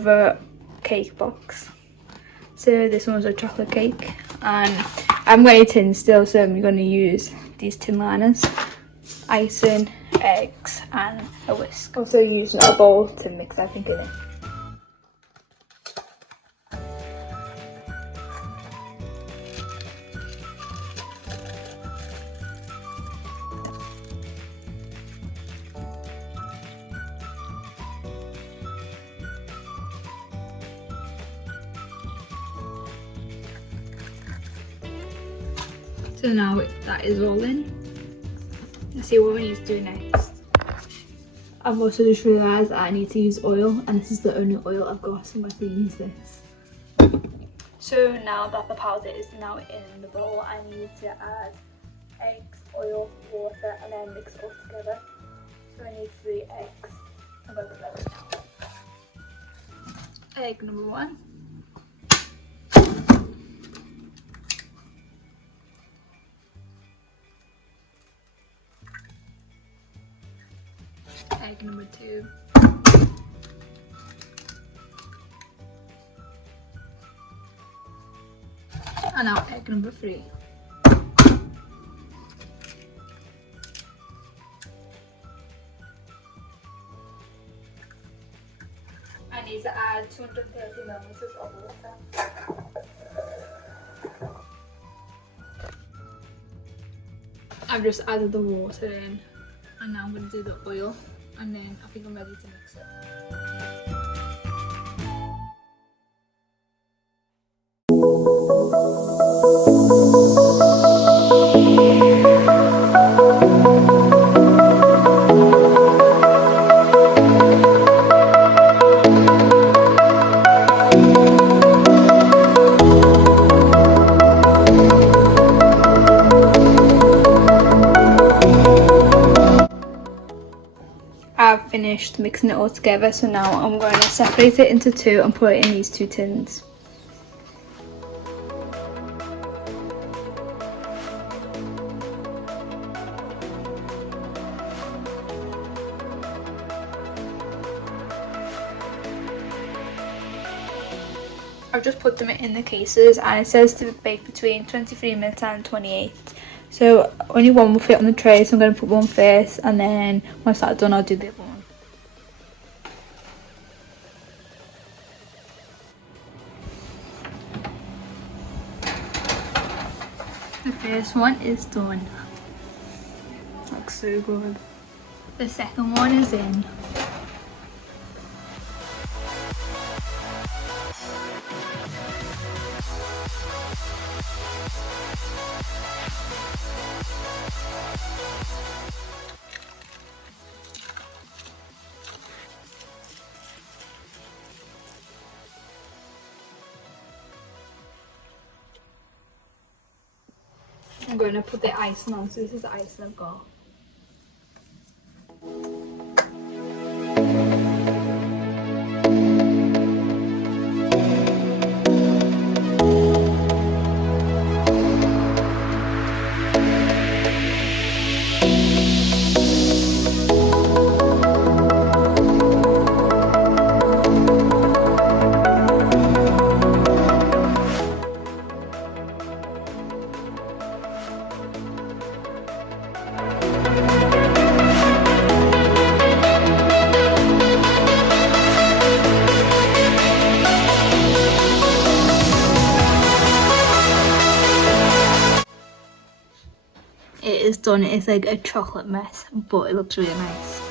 another cake box. So this one was a chocolate cake, and I'm going to tin still, so I'm going to use these tin liners, icing, eggs and a whisk. Also using a bowl to mix everything in it. So now that is all in. Let's see what we need to do next. I've also just realised I need to use oil, and this is the only oil I've got, so I'm going to use this. So now that the powder is now in the bowl, I need to add eggs, oil, water and then mix it all together. So I need 3 eggs. I'm going to put that now. Egg number 1. Egg number 2. And now egg number 3. I need to add 230 milliliters of water. I've just added the water in, and now I'm going to do the oil, and then I think I'm ready to mix it. I've finished mixing it all together, so now I'm going to separate it into 2 and put it in these 2 tins. I've just put them in the cases, and it says to bake between 23 minutes and 28. So only one will fit on the tray, so I'm going to put one first, and then once that's done I'll do the other one. The first one is done. Looks so good. The second one is in. I'm going to put the icing on, so this is the icing I've got. It is done. It's like a chocolate mess, but it looks really nice.